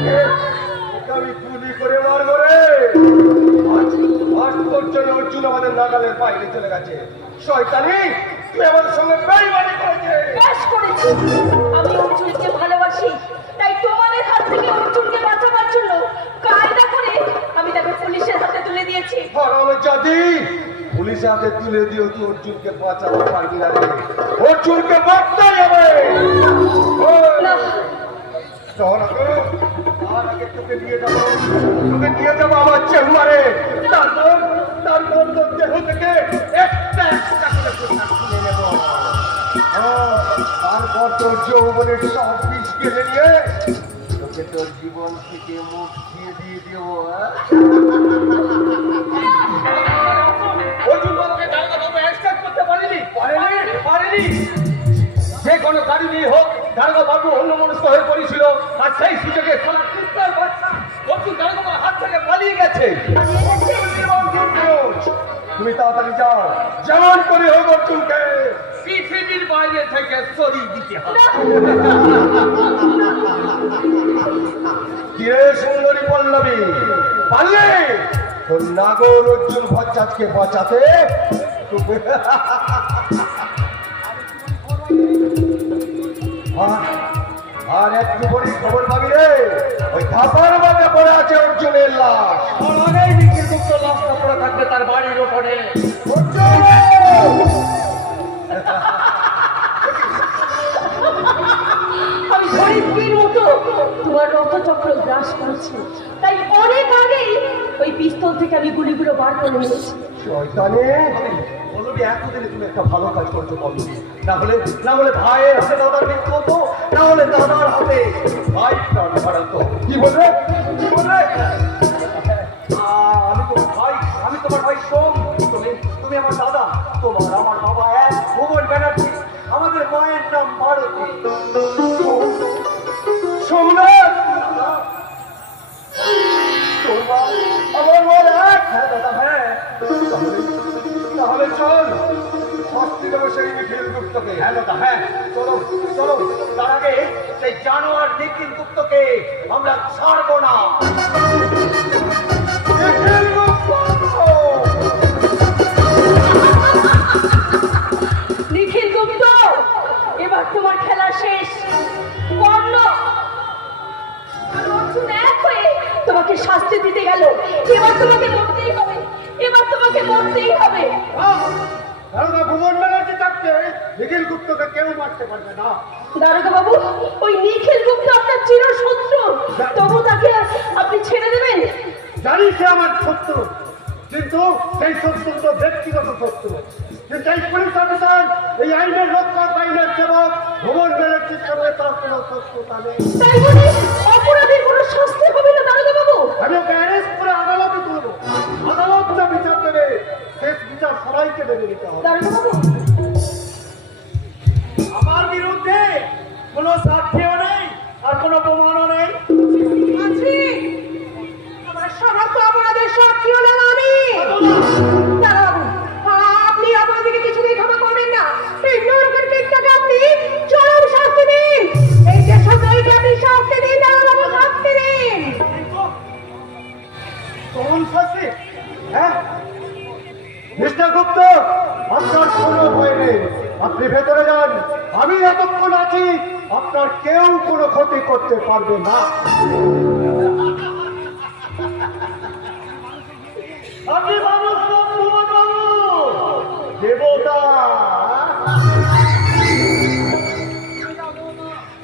আমি গুলি করে মারবো রে। আজ পর্যন্ত অর্জুন আমাদের নাগালের বাইরে চলে গেছে। শয়তানি, তুই আমাদের সঙ্গে বেইমানি করেছিস। বেশ করেছি। আমি অর্জুনকে ভালোবাসি, তাই তোমাদের হাত থেকে অর্জুনকে বাঁচাবার জন্য কায়দা করে আমি তাকে পুলিশের হাতে তুলে দিয়েছি। হারামজাদি, পুলিশের হাতে তুলে দিও, তুই অর্জুনকে বাঁচাতে পারবি না রে। অর্জুনকে মারতেই হবে। না, তার আগে তোকে নিয়ে যাবো আমার চেম্বারে। তারপর তোর দেহ থেকে একটা একটা করে পোশাক খুলে নেব। তারপর তোর যৌবনের সব বিষ কেটে নিয়ে তোকে তোর জীবন থেকে মুখ দিয়ে দেবো। অর্জুন বাবুকে দারোগাবাবু অ্যারেস্ট করতে পারেনি। যে কোনো গাড়ি দিয়ে হোক দারোগাবাবু অন্যমনস্ক হয়ে পড়েছিল, আর সেই সুযোগে সারা চিৎকার বাচ্চা অর্জুন দারোগাবাবুর হাত থেকে পালিয়ে গেছে। তুমি তাড়াতাড়ি যাও, যেমন করে হোক অর্জুনকে পৃথিবীর বাইরে থেকে সরিয়ে দিতে হবে। কিরে সুন্দরী পল্লবী, পারলে তোর নাগর অর্জুন ভজ্জাতকে বাঁচাতে? আর একটু পরে খবর পাবি রে, ওই ধাপার মাঝে পড়ে আছে অর্জুনের লাশ। আর আগেই নিখিল গুপ্ত লাশটা পড়ে থাকবে তার বাড়ির ওপরে। আমি গরিবের মতো তোমার রক্তচক্র গ্রাস করছি, তাই অনেক আগেই ওই পিস্তল থেকে আমি গুলিগুলো বার করে নিয়েছি। শয়তানে, পল্লবী এতদিনে তুমি একটা ভালো কাজ করছো পল্লবী। না হলে ভাইয়ের হাতে দাদার মৃত্যু হতো, না হলে দাদার হাতে ভাই প্রাণ হারাতো। কি বলবে? আমি তোমার ভাই সোম, তুমি আমার দাদা। আমার বাবা এক, ভুবন ব্যানার্জি, আমাদের মায়ের নাম ভারতী। সোমনাথ, আমার মার এক। হ্যাঁ দাদা, হ্যাঁ। তাহলে চল, শাস্তি দেবো সেই নিখিল গুপ্তকে। হ্যাঁ দাদা, হ্যাঁ, চলো। তার আগে সেই জানোয়ার নিখিল গুপ্তকে আমরা ছাড়বো না। নিখিল গুপ্ত, নিখিল গুপ্ত, এবার তোমার খেলা শেষ। কর্ণ আর অর্জুন এক হয়ে তোমাকে শাস্তি দিতে গেল। এবার তোমাকে মরতেই হবে। ভুবন ব্যানার্জি থাকতে নিখিল গুপ্তকে কেউ মারতে পারবে না। দারোগা বাবু, ওই নিখিল গুপ্ত আপনার চিরশত্রু, তবু তাকে আপনি ছেড়ে দেবেন? জানি সে আমার শত্রু, কিন্তু সেই শত্রু তো ব্যক্তিগত শত্রু। কিন্তু এই পুলিশ অফিসার, এই আইনের রক্ষক, আইনের সেবক ভুবন ব্যানার্জির সঙ্গে তার কোনো শত্রুতা নেই। তাই বলে অপরাধীর কোনো শাস্তি হবে না দারোগা বাবু? আমি ওকে অ্যারেস্ট করে আদালতে তুলবো। আদালত যা বিচার দেবে, শেষ বিচার সবাইকে দেবে দিতে হবে। দারোগা বাবু, আমার বিরুদ্ধে কোনো সাক্ষীও নেই আর কোনো প্রমাণও নেই। আমার সমস্ত অপরাধের সাক্ষী হলেন আমি। দারোগা বাবু, আপনি আপনাদেরকে কিছুতেই ক্ষমা করবেন না। এই নরকের পিঠটাকে আপনি চরম শাস্তি দিন। এই যে সবাইকে আপনি শাস্তি দিন, দারোগা বাবু, শাস্তি দিন। কোন শাস্তি? হ্যাঁ মিস্টার গুপ্ত, আপনার কোনো ভয় নেই, আপনি ভেতরে যান। আমি এতক্ষণ আছি, আপনার কেউ কোনো ক্ষতি করতে পারবে না। আপনি মানুষ বাবু, দেবতা।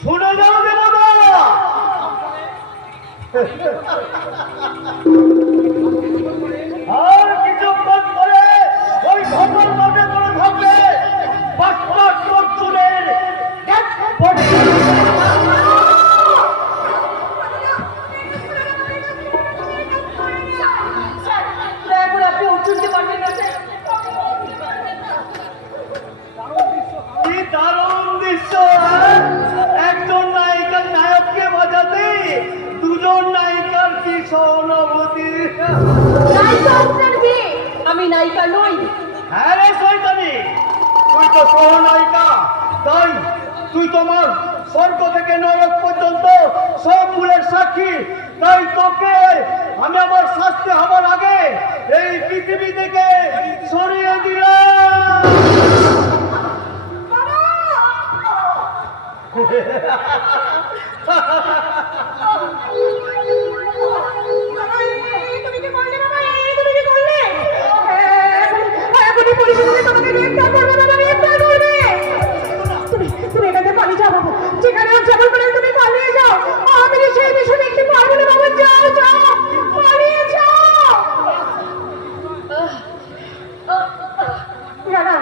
শুনে যাও দেবতা। আর কিছুক্ষণ পরে ওই ঘটনার মাঠে পড়ে থাকবে অর্জুনের দয়া করে আপনি অর্জুনকে পারবেন না স্যার। কি দারুণ দৃশ্য! একজন নায়িকার নায়ককে বাঁচাতে দুজন নায়িকার কি সহানুভূতি! আমি নায়িকা নই। হ্যাঁ রে শয়তানি, তুই তো সহনায়িকা। তাই তুই তোমার স্বর্গ থেকে নরক পর্যন্ত সব ফুলের সাক্ষী, তাই তোকে আমি আমার শাস্তি হবার আগে এই পৃথিবী থেকে সরিয়ে দিলাম। তুমি কি করলে বাবা? তুমি কি করলে? এখনই পুলিশ এসে তোমাকে গ্রেফতার করবে বাবা, গ্রেফতার করবে। তুমি এখান থেকে পালিয়ে যাও বাবু, যেখানে আর যাবার পরে তুমি পালিয়ে যাও। আমি সেই বিষয়ে দেখতে পারবো না বাবা, যাও যাও, পালিয়ে যাও। না না,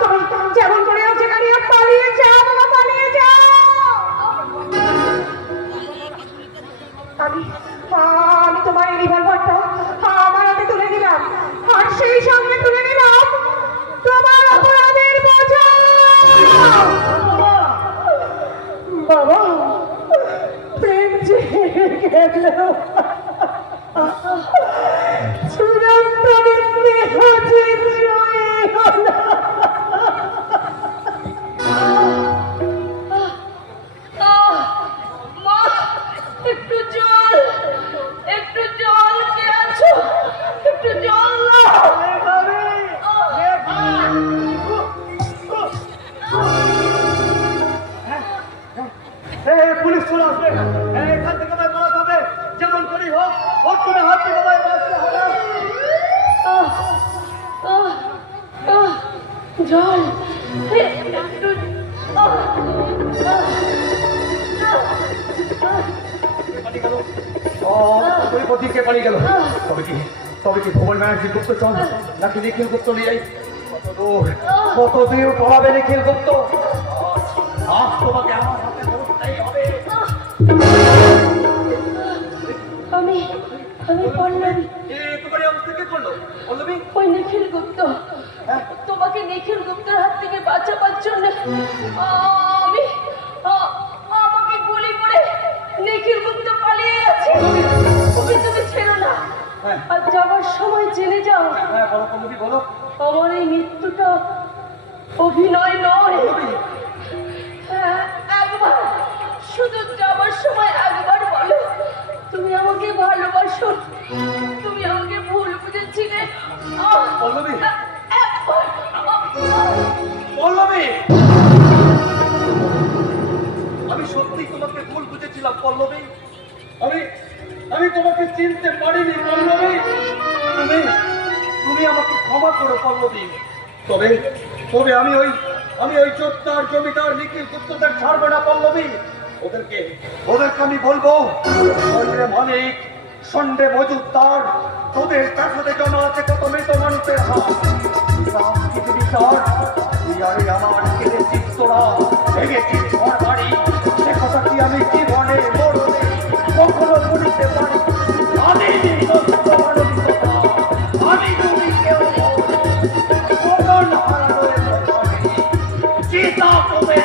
তুমি যেমন করে হোক যেখানে হোক পালিয়ে যাও বাবা, পালিয়ে যাও। আমি তোমার এই রিভলভারটা আমার হাতে তুলে দিলাম, আর সেই সঙ্গে তুলে দিলাম তোমার অপরাধের বোঝা। বাবা, প্রেম যে গেল, চূড়ান্ত নিন্দে হচ্ছে জয়ী হলো। মা, একটু জল, একটু জল, কে আছো? একটু জল দাও। পুলিশ চলে আসবে, এখান থেকে আমায় পালাতে হবে, যেমন করেই হোক ওর করে হাত থেকে আমায় বাঁচতে হবে। জল, একটু পানি গেল, ওই প্রতীকে পানি গেল। তবে কি ভুবন ব্যানার্জি গুপ্ত চল নাকি নিখিল গুপ্ত নিয়ে যাই? কত দূর পড়াবে নিখিল গুপ্ত? আজ তোমাকে আমার হাতে ধরতেই হবে। আমি পল্লবী। তোমার এই অবস্থা কে করলো পল্লবী? ওই নিখিল গুপ্ত তোমাকে নিখিল গুপ্তের হাত থেকে বাঁচাবার জন্য আমাকে গুলি করে নিখিল গুপ্ত পালিয়ে গেছে। তুমি ছেড়ো না, আর যাবার সময় জেনে যাও বলো পল্লবী, বলো। আমার এই মৃত্যুটা অভিনয় নয়। একবার, শুধু যাবার সময় একবার বলো তুমি আমাকে ভালোবাসো, তুমি আমাকে ভুল বুঝেছিলে। পল্লবী, পল্লবী, আমি সত্যি তোমাকে ভুল বুঝেছিলাম পল্লবী। আমি তোমাকে চিনতে পারিনি পল্লবী। তুমি আমাকে ক্ষমা করো পল্লবী। তবে আমি ওই চোদ্দার জমিদার নিখিল গুপ্তদের ছাড়বো না পল্লবী। ওদেরকে আমি বলবো, মালিক সন্ডে মজুদার, তোদের প্রাসাদে জমা আছে কত মৃত মানুষের হাত। আমার কেঁদেছিস তোরা, ভেঙেছিস ঘর বাড়ি, সে কথা কি আমি জীবনে মরণে কখনো বলিতে পারি? আমি তুমি কেউ চিতা তোদের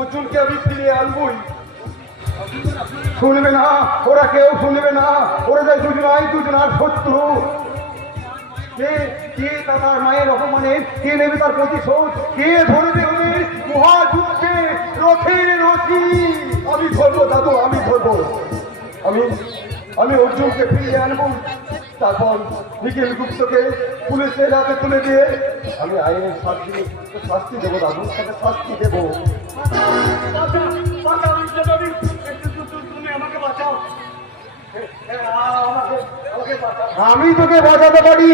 অর্জুনকে আমি ফিরিয়ে আনবই। শুনবে না, ওরা কেউ শুনবে না। ওরা যে দুজনার শত্রু। কে তার মায়ের অপমানে কে নেবে তার প্রতিশোধ? কে ধরবে ওদের মহাযুদ্ধে রথের রথি? আমি ধরবো দাদু, আমি ধরবো। আমি অর্জুনকে ফিরিয়ে আনবো। তারপর নিখিল গুপ্তকে পুলিশের হাতে তুলে দিয়ে আমি আইনের শাস্তি দেবো দাদু, তাকে শাস্তি দেবো। আমি তোকে বাঁচাতে পারি,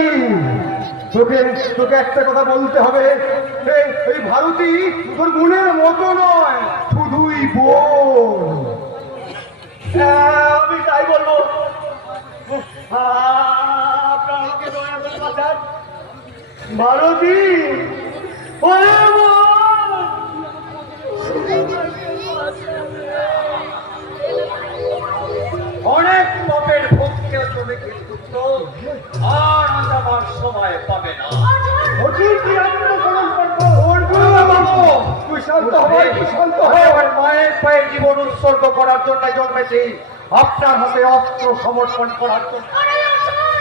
তোকে তোকে একটা কথা বলতে হবে, এই ভারতী তোর বোনের মতো নয়, শুধুই বোন। আমি তাই বলবো। আপনারা আমাকে দয়া করে বাঁচান। ভারতী ওরে বোন! অনেক পাপের ভোগকে চলে কিন্তু আর আমার সময় পাবে না। তুই শান্ত হবে, তুই শান্ত আমি হবে। আমার মায়ের পায়ে জীবন উৎসর্গ করার জন্য জন্মেছি, আপনার হাতে অস্ত্র সমর্পণ করার জন্য। আরে শোন,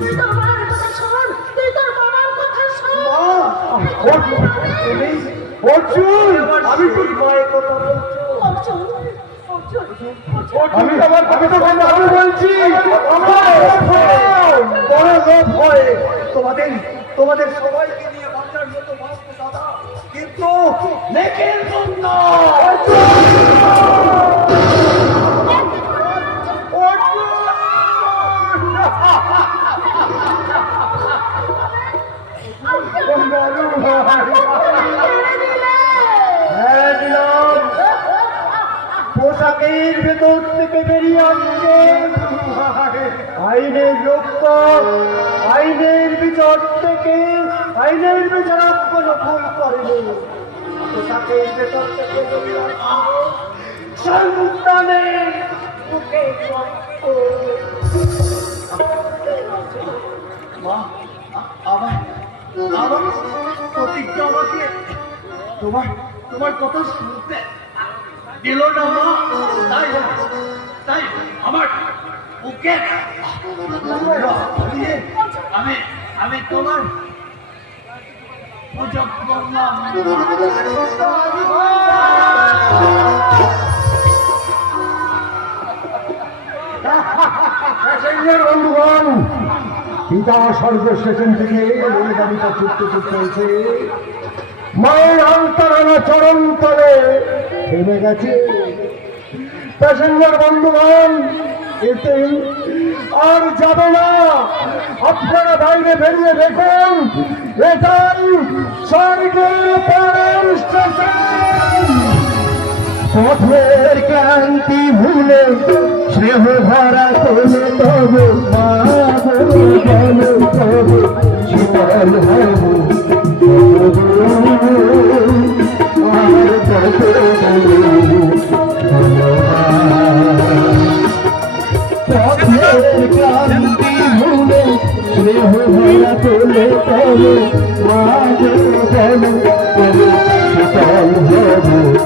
তুই তোর মায়ের কথা শোন, তুই তোর বাবার কথা শোন। অর্জুন, আমি তোর মায়ের কথা বলছি। অর্জুন, অর্জুন, অর্জুন। আমি আমার কথা তো আমি বলছি। বড় লোক হয় তোমাদের তোমাদের সবাইকে নিয়ে বাঁচার মতো বাঁচবো দাদা, কিন্তু নেকের জন্য। হ্যাঁ দিলাম, পোশাকের ভেতর থেকে বেরিয়ে আসছে আইনের রক্ত, আইনের বিচার থেকে আইনের বিচারক কোনো ভুল করেনি। পোশাকের ভেতর থেকে বেরিয়ে আসছে সন্তানের বুকে রক্ত। মা, আমার আমার প্রতিজ্ঞা আমাকে তোমার তোমার কথা শুনতে দিল না মা, তাই তাই আমার বুকে আমি আমি তোমার পূজা করলাম। বন্ধুগণ, পিতা স্বর্গ স্টেশন থেকে রেলগাড়িটা ছুটতে ছুটতে হয়েছে, মায়ের অন্তরানা চরম তলে থেমে গেছে। প্যাসেঞ্জার বন্ধুগণ, এতে আর যাবে না, আপনারা বাইরে বেরিয়ে দেখুন, এটাই স্বর্গের পরের স্টেশন। পথের ক্লান্তি ভুলে স্নেহ ভরা তোলে তবে মা বলে তবে শীতল হব আর কত পথের ক্লান্তি ভুলে স্নেহ ভরা তোলে তবে মা বলে তবে শীতল হব